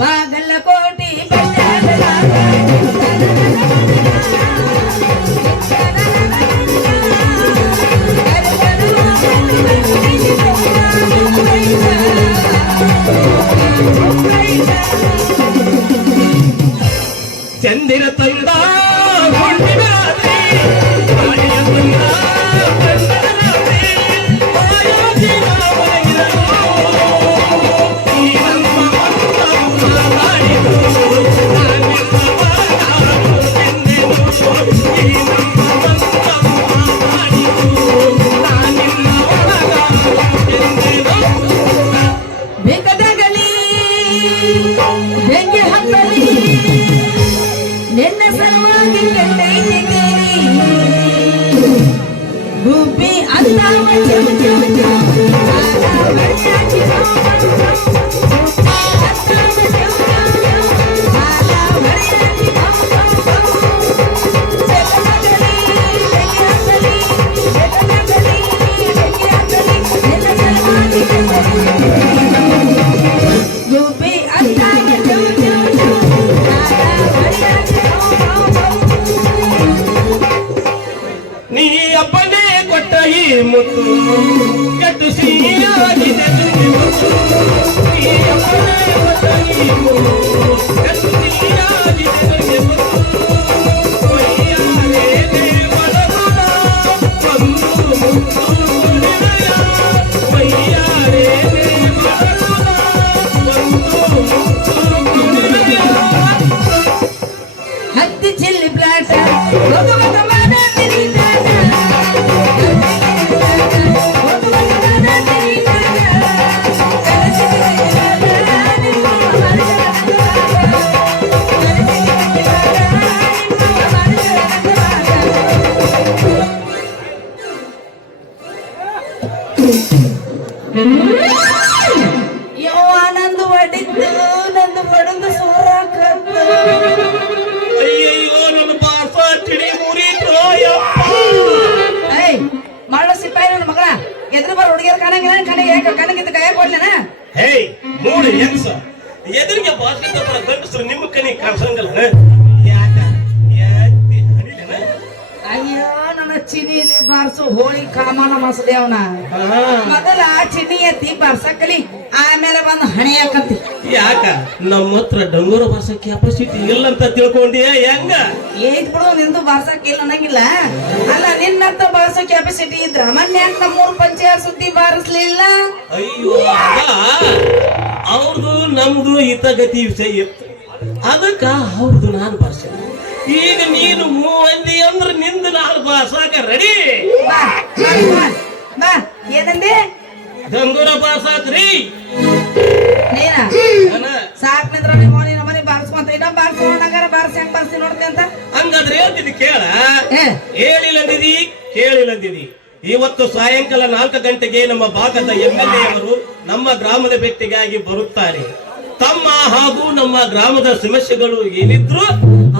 ಬಾಗಲಕೋಟೆ ಚಂದಿರ ತಂದ ಬೆಂಕಿ ಹತ್ತಲಿ ನಿನ್ನ ಸಲುವಾಗಿ ಗುಬ್ಬಿ ಅಲ್ಲಾವ ಗುಬ್ಬಿ ನೀ ಅಪ್ಪನೇ ಕೊಟ್ಟ ಈ ಮುತ್ತು ಕೆಟ್ಟು ಸಿಹಿಯಾಗಿದೆ ಮುತ್ತು. ನೀ ಅಪ್ಪನೇ ಕೊಟ್ಟ ಈ ಮುತ್ತು ಕೆಟ್ಟು ಸಿಹಿಯಾಗಿದೆ ಮುತ್ತು. ಒಯ್ಯಾರೆ ದೇವರಗುಣ ಒಂದು ಮುತ್ತು ನಿನಯ. ಒಯ್ಯಾರೆ ದೇವರಗುಣ ಒಂದು ಮುತ್ತು ನಿನಯ. ಹತ್ತಿ ಚಿಲ್ಲಿ ಪ್ಲಾಟ ನಂದು ಹೊಡಿತು ನಂದು ಹೊಡೆದು ಸೂರಾಕತ್ತು. ಅಯ್ಯಯ್ಯೋ ನನ್ನ ಬಾಸ ಚಿಡಿ ಮುರಿತು. ಏಯ್ ಮಾಡೋ ಸಿಪ್ಪಾಯಿ ನನ್ನ ಮಗಳ ಎದುರು ಬರ ಹುಡುಗಿಯರ್ ಕಣಂಗಿಲ್ಲ ಕಣಗಿದ್ದ ಕೈ ಕೊಡ್ಲೇನ ಹೇಯ್ ನೋಡಿ ಹೆಂಗ್ಸ ಎದುರಿಗೆ ಭಾಷೆ ಬರ ಗಂಡಸರು ನಿಮ್ಮ ಕಣಿ ಕಾಣಿಸಂಗಲ್ಲ ಯಾಕ ಹರಿಲೇನ? ಅಯ್ಯೋ ನನ್ನ ಚಿನಿ ಬಾರ್ಸು ಹೋಳಿ ಕಾಮನ ಮಸದೇವನ ಮೊದಲ ಚಿನಿ ಎತ್ತಿ ಬಾರ್ಸಕಲಿ ಆಮೇಲೆ ಬಂದು ಹಣಿಯಾಕಂತಿ. ಯಾಕ ನಮ್ಮ ಹತ್ರ ಡಂಗೂರ ಭಾಷೆ ಕೆಪಾಸಿಟಿ ಇಲ್ಲ ಅಂತ ತಿಳ್ಕೊಂಡಿಯ ಹೆಂಗ? ಏದ್ ಬಿಡು ನಿಂದು ಬಾರ್ಸಕ್ ಇಲ್ಲ ಅನ್ನಂಗಿಲ್ಲ. ಅಲ್ಲ ನಿನ್ನಂತ ಬಾರ್ಸೋ ಕೆಪಾಸಿಟಿ ಇದ್ರ ಮೊನ್ನೆ ಯಾಕೆ ನಮ್ಮೂರ್ ಪಂಚಾಯತ್ ಸುದ್ದಿ ಬಾರಿಸ್ಲಿಲ್ಲ? ಅಯ್ಯೋ ಅವ್ರದು ನಮ್ದು ಹಿತಗತಿ ವಿಷಯ ಇತ್ತು, ಅದಕ್ಕ ಅವ್ರದು ನಾನು ಭಾಷೆ. ಈಗ ನೀನು ಮೂವಲ್ಲಿ ಅಂದ್ರೆ ನಿಂದು ನಾನು ಭಾಷಾಕ ರೆಡಿ. ಬಾ ಬಾ, ಬಾ, ಬಾ ಏನಂದೆ? ಡಂಗೂರ ಭಾಷಾತ್ರಿ ನೀನ ಸಾಕ್ ನಿಂದ್ರ ನಿಮ್ಮ ಮನೆ ಬಾರ್ಸ್ಕೊಂತ ಇನ್ನ ಬಾರ್ಸ್ಕೊಂಡಾಗಾರ ಬಾರ್ಸಿ ಹೆಂಗ್ ಬಾರ್ಸಿ ನೋಡ್ತಿ ಅಂತ. ಹಂಗಾದ್ರೆ ಹೇಳ್ತಿದ್ದಿ ಕೇಳ. ಹೇಳಿಲ್ಲಂದಿದಿ ಕೇಳಿಲ್ಲಂದಿದಿ. ಇವತ್ತು ಸಾಯಂಕಾಲ 4 ಗಂಟೆಗೆ ನಮ್ಮ ಭಾಗದ MLA ಅವರು ನಮ್ಮ ಗ್ರಾಮದ ಭೇಟಿಗಾಗಿ ಬರುತ್ತಾರೆ. ತಮ್ಮ ಹಾಗೂ ನಮ್ಮ ಗ್ರಾಮದ ಸಮಸ್ಯೆಗಳು ಏನಿದ್ರು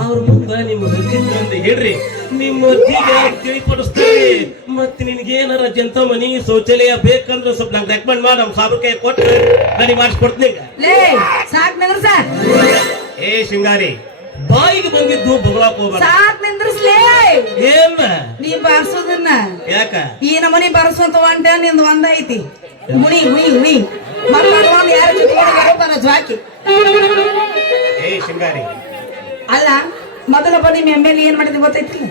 ಅವ್ರ ಮುಂದೆ ನಿಮ್ಮ ರಚಿತ ಹೇಳ್ರಿ, ನಿಮ್ಮ ಅಜ್ಜಿಗೆ ತಿಳಿಪಡಿಸ್ತಾರೆ. ಮತ್ತೆ ನಿನ್ಗೇನಾರ ಜಂತ ಮನಿ ಶೌಚಾಲಯ ಬೇಕಂದ್ರೆ ಸ್ವಲ್ಪ ನಂಗೆ ರೆಕಮೆಂಡ್ ಮಾಡಿ ನಮ್ಮ ಸಾಬ್ರ ಕೈ ಕೊಟ್ಟು ರೆಡಿ ಮಾಡಿಸ್ಕೊಡ್ತೀನಿ. ಲೇ ಸಾಕ್ ನಿಂದ್ರಸ. ಏ ಶಿಂಗಾರಿ, ಬಾಯಿಗೆ ಬಂದಿದ್ದು ಬಗಳಾಕ್ ಹೋಗ್ಬೇಡ. ಸಾಕ್ ನಿಂದ್ರಸ್ಲೇ. ಏನ್ ನೀ ಬಾರ್ಸೋದನ್ನ ಯಾಕ ಈ ನಮನಿ ಬಾರಿಸುವಂತ ಒಂಟ ನಿಂದು ಒಂದ ಐತಿ. ಹುಣಿ ಹುಣಿ ಹುಣಿ ಮಕ್ಕಳು ಯಾರ ಜೊತೆ ಜ್ವಾಕಿ. ಏ ಶಿಂಗಾರಿ, ಅಲ್ಲ ಮೊದಲ ಬನ್ನಿ MLA ಏನ್ ಮಾಡಿದ್ರೆ ಗೊತ್ತೈತಿಲ್ಲ?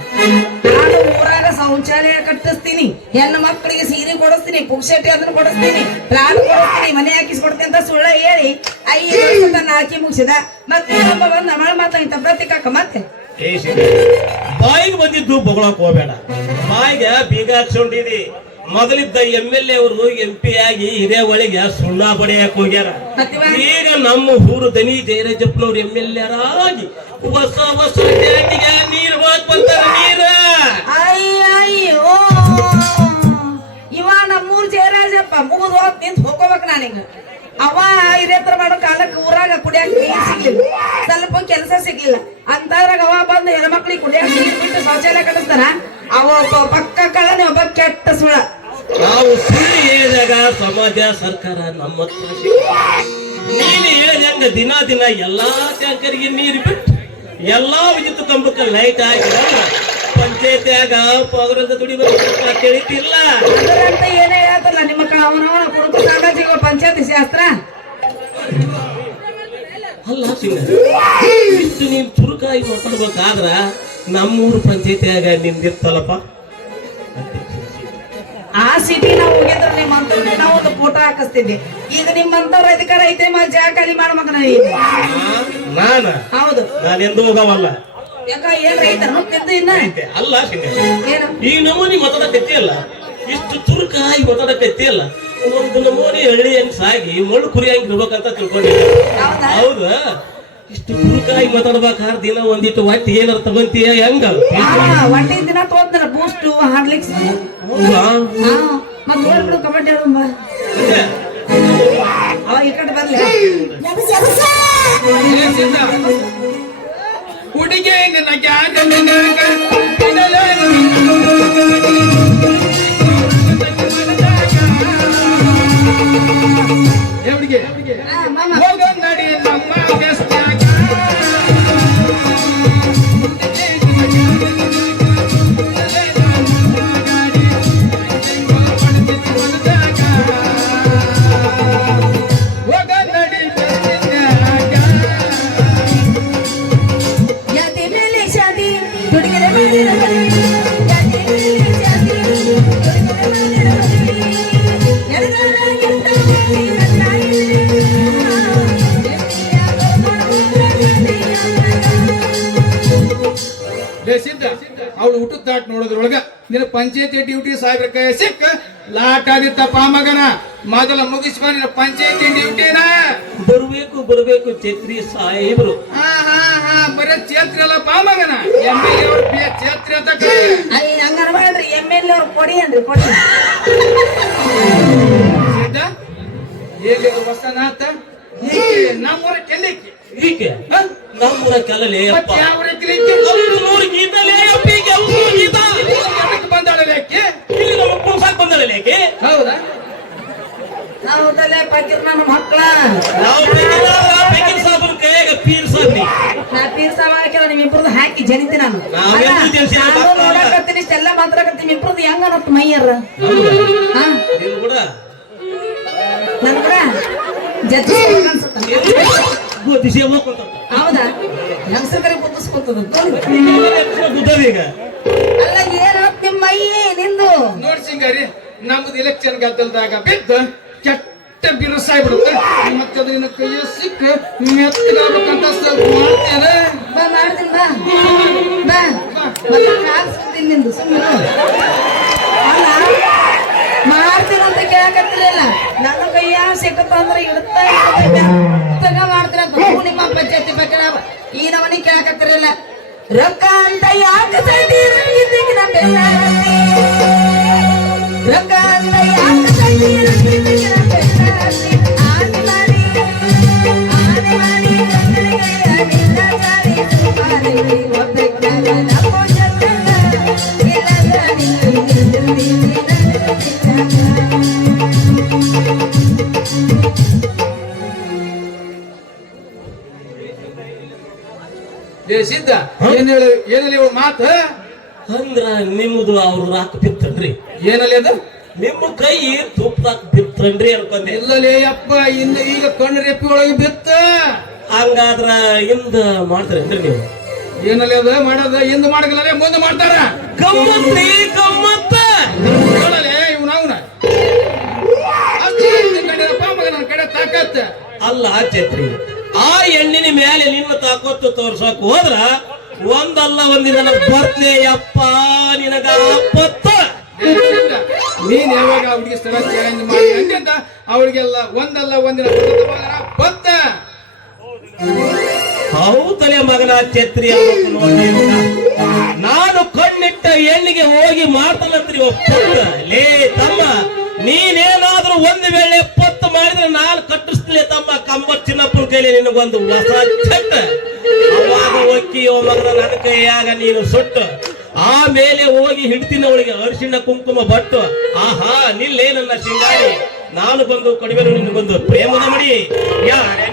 ನಾನು ಊರಾಗ ಶೌಚಾಲಯ ಕಟ್ಟಿಸ್ತೀನಿ, ಹೆಣ್ಣು ಮಕ್ಕಳಿಗೆ ಸೀರೆ ಕೊಡಿಸ್ತೀನಿ, ಪುಕ್ಷಟಿ ಅದನ್ನ ಕೊಡಿಸ್ತೀನಿ, ಪ್ಲಾನ್ ಕೊಡಿಸ್ತೀನಿ, ಮನೆ ಹಾಕಿಸ್ಕೊಡ್ತೀನಿ ಅಂತ ಸುಳ್ಳ ಹೇಳಿ 5 ವರ್ಷ ಹಾಕಿ ಮುಗಿಸಿದ. ಮತ್ತೆ ಬಂದ ಮಳ ಮಾತಾಗಿತ್ತ ಪ್ರತಿಕಾಕ ಮತ್ತೆ. ಏ ಶಿಂಗಾರಿ, ಬಾಯಿಗೆ ಬಂದಿದ್ದು ಬಗಳಾಕ್ ಹೋಗ್ಬೇಡ. ಬಾಯಿಗೆ ಬೀಗ ಹಾಕ್ಸ್ಕೊಂಡಿದಿ. ಮೊದಲಿದ್ದ MLA ಅವರು MP ಆಗಿ ಹಿರೇವಳಿಗೆ ಸುಣ್ಣ ಬಡಿಯಾಕ ಹೋಗ್ಯಾರ. ಈಗ ನಮ್ಮ ಊರು ದನಿ ಜಯರಾಜಪ್ಪನವ್ರು MLA ಆಗಿ ಹೊಸ ಹೊಸ ಟ್ಯಾಂಕಿಗೆ ನೀರು ಬಂತಾರ. ನೀರ ಅಯ್ಯೋ ಇವ ನಮ್ಮೂರ್ ಜಯರಾಜಪ್ಪ ಮುಗಿದು ಹೋಗ್ ನಿಂತ ಹೋಗ್ಕೋಬೇಕು. ನಾನೀಗ ಅವ ಹಿರೇತರ ಮಾಡೋ ಕಾಲಕ್ಕೆ ಊರಾಗ ಕುಡಿಯಾಕ ನೀರ್ ಸಿಗ್ಲಿಲ್ಲ, ಸ್ವಲ್ಪ ಕೆಲಸ ಸಿಗ್ಲಿಲ್ಲ ಅಂತದ್ರಾಗ ಅವ ಬಂದು ಹೆಣ್ಮಕ್ಳಿಗೆ ಕುಡಿಯಾಕ ನೀರ್ ಬಿಟ್ಟು ಶೌಚಾಲಯ ಕಟ್ಟಿಸ್ತಾನ. ಅವ ಪಕ್ಕ ಕಳನೆ ಒಬ್ಬ ಕೆಟ್ಟ ಸುಳ. ನಾವು ಸುಳ್ಳು ಹೇಳಿದಾಗ ಸಮಾಜ ಸರ್ಕಾರ ನಮ್ಮ ಹತ್ರ ನೀನು ಹೇಳಿದಂಗ ದಿನ ದಿನ ಎಲ್ಲಾ ಟ್ಯಾಂಕರ್ಗೆ ನೀರು ಬಿಟ್ಟು ಎಲ್ಲಾ ವಿದ್ಯುತ್ ಕಂಬಕ್ಕೆ ಲೈಟ್ ಹಾಕಿದ ಪಂಚಾಯತ್ಯಾಗ ಪೌರದ ದುಡಿಬೇಕು ತಿಳಿತಿಲ್ಲ. ಅದರಂತ ಏನೇ ಹೇಳ್ತಲ್ಲ ನಿಮ್ಮ ಅವನವನ ಕುಡುಕ ಸಾಮಾಜಿಕ ಪಂಚಾಯತಿ ಶಾಸ್ತ್ರ. ಅಲ್ಲ ಇಷ್ಟು ನೀನ್ ಚುರುಕಾಗಿ ಮಾತಾಡ್ಬೇಕಾದ್ರ ನಮ್ಮೂರು ಪಂಚಾಯತ್ಯಾಗ ನಿಂದಿರ್ತಲ್ಲಪ್ಪ. ಆ ಸಿಟಿ ನಾವು ಹೋಗಿದ್ರೆ ನಿಮ್ಮಂತವ್ರಿಗೆ ನಾವು ಒಂದು ಫೋಟೋ ಹಾಕಿಸ್ತಿದ್ವಿ. ಈಗ ನಿಮ್ಮಂತವ್ರ ಅಧಿಕಾರ ಐತೆ ಜಾಗ ಖಾಲಿ ಮಾಡ್ಬೇಕ. ನಾನ ಹೌದು, ನಾನೆಂದು ಹೋಗವಲ್ಲ. ಯಾಕ ಏನ್ ರೈತರು ತಿಂದು ಇನ್ನ ಅಲ್ಲ ಏನು ಈ ನಮೂನಿ ಮಾತಾಡಕತ್ತಿ ಅಲ್ಲ, ಇಷ್ಟು ಚುರುಕಾಗಿ ಮಾತಾಡಕತ್ತಿ ಅಲ್ಲ, ಒಂದು ನಮೂನಿ ಹಳ್ಳಿ ಹೆಂಗ್ ಸಾಗಿ ಮಳ್ಳು ಕುರಿಯಂಗ್ ಇರ್ಬೇಕಂತ ತಿಳ್ಕೊಂಡಿದ್ದೆ. ಹೌದಾ? ಇಷ್ಟು ಚುರುಕಾಗಿ ಮಾತಾಡ್ಬೇಕಾದ್ರೆ ದಿನ ಒಂದಿಟ್ಟು ಒಟ್ಟಿ ಏನಾರ ತಗೊಂತೀಯ ಹೆಂಗ? ಒಂದೇ ದಿನ ತೋದ್ನಲ್ಲ ಬೂಸ್ಟ್ ಹಾರ್ಲಿಕ್ಸ್. ಮತ್ ನೋಡ್ಬಿಡು ಕಮೆಂಟ್ ಹೇಳು ಅವ ಈ ಕಡೆ ಬರ್ಲಿ. ಹುಡುಗಿ ಹೋಗ ನಡಿ ನಮ್ಮ ಬೆಸ್ತ್ಯಾಗ. ಹೋಗ ನಡಿ ಬೆಸ್ತ್ಯಾಗ. ಜಾತಿ ಮೇಲೆ ಶಾದಿ ಹುಡುಗರ ಮಾಡಿದ ಮದುವೆ. ಜಾತಿ ಮೇಲೆ ಶಾದಿ ಹುಡುಗರ ಮಾಡಿದ ಮದುವೆ. ಎಡಗಾಲ ಕೆಟ್ಟ ಸಿದ್ಧ ಅವಳು ಊಟದ ತಾಟ್ ನೋಡೋದ್ರೊಳಗ ನಿನ್ನ ಪಂಚಾಯತಿ ಡ್ಯೂಟಿ ಸಾಹೇಬ್ರ ಕೈ ಸಿಕ್ಕ ಲಾಟ್ ಆಗಿತ್ತಪ್ಪ ಮಗನ. ಮೊದಲ ಮುಗಿಸ್ಬ ನಿನ್ನ ಪಂಚಾಯತಿ ಡ್ಯೂಟಿನ. ಬರ್ಬೇಕು ಛತ್ರಿ ಸಾಹೇಬ್ರು. ಬರೀ ಛೇತ್ರಿ ಅಲ್ಲಪ್ಪ ಮಗನ, MLA ಅವ್ರ ಛೇತ್ರಿ ಅಂತ ಕರೀ. ಹಂಗಾರ ಮಾಡ್ರಿ MLA ಅವ್ರು ಕೊಡಿ ಅನ್ರಿ ಕೊಡಿ. ಸಿದ್ಧ ಎಲ್ಲಿ ಹೊಸನಾಥ ನಮ್ಮೂರ ಕೆಲ್ಲಿಕ್ಕಿ ಹೀಗೆ ನಮ್ಮೂರ ಕಲಲೆ ಯಾವ ರೀತಿ ಬಂದಾಳಲೆ ಅಕ್ಕಿ. ಬಂದಾಳೆ ಹೌದಾ? ಹೌದಲ್ಲೇ ಪಕೀರ್ ನನ್ನ ಮಕ್ಕಳ ನಾವು ಪೆಕಿನ್ ಸಾಬನ್ ಕೈಯಾಗ ಪೀರ್ ಸಾಬ್ರಿ ನಾ ಪೀರ್ಸ ಮಾಡಕ್ಕೆಲ್ಲ ನಿಮ್ಮಿಬ್ರದ್ದು ಹಾಕಿ ಜನಿತಿ ನಾನು ನಾವೆಂದೂ ತಿಳಿಸಿ ನೋಡಕತ್ತೀನಿ ಇಷ್ಟೆಲ್ಲ ಮಾತಾಡಕತ್ತೀನಿ ನಿಮ್ಮಿಬ್ರದ್ದು ಹೆಂಗ ಅನ್ನತ್ ಮೈಯರ್ ಹಾ ನೀನು ಕೂಡ ನನ್ ಕೂಡ ಜಜ್ಜಿ ಅನ್ಸುತ್ತ ಗೊತ್ತಿಸಿ ಹೋಗ್ಕೊಂತ ಹೌದಾ ಹೆಂಗಸರ ಕಡೆ ಬುದ್ಧಿಸ್ಕೊತದ ಗುದ್ದವೀಗ ಅಲ್ಲ ಏನತ್ ನಿಮ್ಮ ಮೈ ನಿಂದು ನೋಡಿ ಸಿಂಗಾರಿ ನಮ್ದು ಎಲೆಕ್ಷನ್ ಗದ್ದಲ್ದಾಗ ಬಿದ್ದು ಕೆಟ್ಟ ಬಿರುಸಾಗ್ಬಿಡುತ್ತೆ ಮತ್ತೆ ಅದು ನಿನ್ನ ಕೈಯ ಸಿಕ್ಕ ಮೆತ್ತಗಾಗ್ಬೇಕಂತ ಸ್ವಲ್ಪ ಮಾಡ್ತೇನೆ ಬಾ ಮಾಡ್ತೀನಿ ಬಾ ಮತ್ತೆ ಕಾಲ್ಸ್ಕೊತೀನಿ ನಿಂದು ಸುಮ್ಮನೆ ಅಲ್ಲ ಮಾಡ್ತೀನಂತ ಕೇಳಕತ್ತಿರಲ್ಲ ನನ್ನ ಕೈಯ ಸಿಕ್ಕತ್ತ ಅಂದ್ರೆ ಇಡ್ತಾ ಮೆತ್ತಗ ಮಾಡ್ತೀರ ನಿಮ್ಮ ಪಂಚಾಯತಿ ಬಗ್ಗೆ ಈ ನವನಿ ಕೇಳಕತ್ತಿರಲ್ಲ ರೊಕ್ಕ ಅಂತ ಯಾಕೆ ರಂಗಿನ ಬೆಲ್ಲ ರೊಕ್ಕ ಅಂತ ಯಾಕೆ ರಂಗಿನ ಬೆಲ್ಲ ಆನೆ ಮಾಡಿ ನಿನ್ನ ಗಾಡಿ ಸುಮಾರಿ ಒಬ್ಬೆಕ್ಕಾಗ ನಮ್ಮೋ ಜಗಲ್ಲ ಇಲ್ಲ ಸಿದ್ಧ ಏನಲ್ಲಿ ಮಾತ ಅಂದ್ರ ನಿಮ್ಮದು ಅವ್ರ ರಾಕ್ ಬಿತ್ತನ್ರಿ ಏನಲ್ಲಿ ಅದು ನಿಮ್ಮ ಕೈ ತುಪ್ಪದಾಗ ಬಿತ್ತನ್ರಿ ಅನ್ಕೊಂಡೆ ಎಲ್ಲಲೇ ಅಪ್ಪ ಇನ್ನು ಈಗ ಕಣ್ಣು ರೆಪ್ಪಿ ಒಳಗೆ ಬಿತ್ತ ಹಂಗಾದ್ರ ಹಿಂದ ಮಾಡ್ತಾರೇನ್ರಿ ನೀವು ಏನಲ್ಲಿ ಅದು ಮಾಡೋದ ಹಿಂದ್ ಮಾಡಗಲ್ಲ ಮುಂದೆ ಮಾಡ್ತಾರ ಗಮ್ಮತ್ರಿ ಗಮ್ಮತ್ತ ನೋಡಲೇ ಇವ್ನ ಅವನ ಅಷ್ಟೇ ಕಂಡಿರಪ್ಪ ಮಗ ನನ್ನ ಕಡೆ ತಾಕತ್ ಅಲ್ಲ ಛತ್ರಿ ಆ ಹೆಣ್ಣಿನ ಮೇಲೆ ನಿನ್ನ ತಾಕೊತ್ತು ತೋರ್ಸಕ್ ಹೋದ್ರ ಒಂದಲ್ಲ ಒಂದಿನ ಬರ್ತೇ ಅಪ್ಪ ನಿನಗ ಆಪತ್ತ ನೀನ್ ಯಾವಾಗ ಹುಡುಗಿ ಸ್ಥಳ ಚೇಂಜ್ ಮಾಡಿ ಹಂಗಂತ ಅವಳಿಗೆಲ್ಲ ಒಂದಲ್ಲ ಒಂದಿನ ಬತ್ತ ಹೌದಲೆ ಮಗನ ಛತ್ರಿ ಅನ್ಬೇಕು ನೋಡಿ ಇವ್ನ. ನಾನು ಕಣ್ಣಿಟ್ಟ ಹೆಣ್ಣಿಗೆ ಹೋಗಿ ಮಾಡ್ತಾನಂತ್ರಿ ಒಪ್ಪತ್ತ ಲೇ ತಮ್ಮ ನೀನೇನಾದ್ರೂ ಒಂದು ವೇಳೆ ಪತ್ತು ಮಾಡಿದ್ರೆ ನಾನು ಕಟ್ಟಿಸ್ತೀನಿ ತಮ್ಮ ಕಂಬರ್ ಚಿನ್ನಪ್ಪನ ಕೈಲಿ ನಿನಗೊಂದು ಹೊಸ ಚಟ್ಟ ಅವಾಗ ಒಕ್ಕಿಯೋ ಮಗನ ನನ್ನ ಕೈಯಾಗ ನೀನು ಸುಟ್ಟು ಆಮೇಲೆ ಹೋಗಿ ಹಿಡ್ತೀನಿ ಅವಳಿಗೆ ಅರಿಶಿಣ ಕುಂಕುಮ ಬಟ್ಟು ಆಹಾ ನಿಲ್ಲೇ ನನ್ನ ಶಿಂಗಾರಿ ನಾನು ಬಂದು ಕಡಿಮೆ ನಿನಗೊಂದು ಪ್ರೇಮದ ಮಡಿ ಯಾರೇ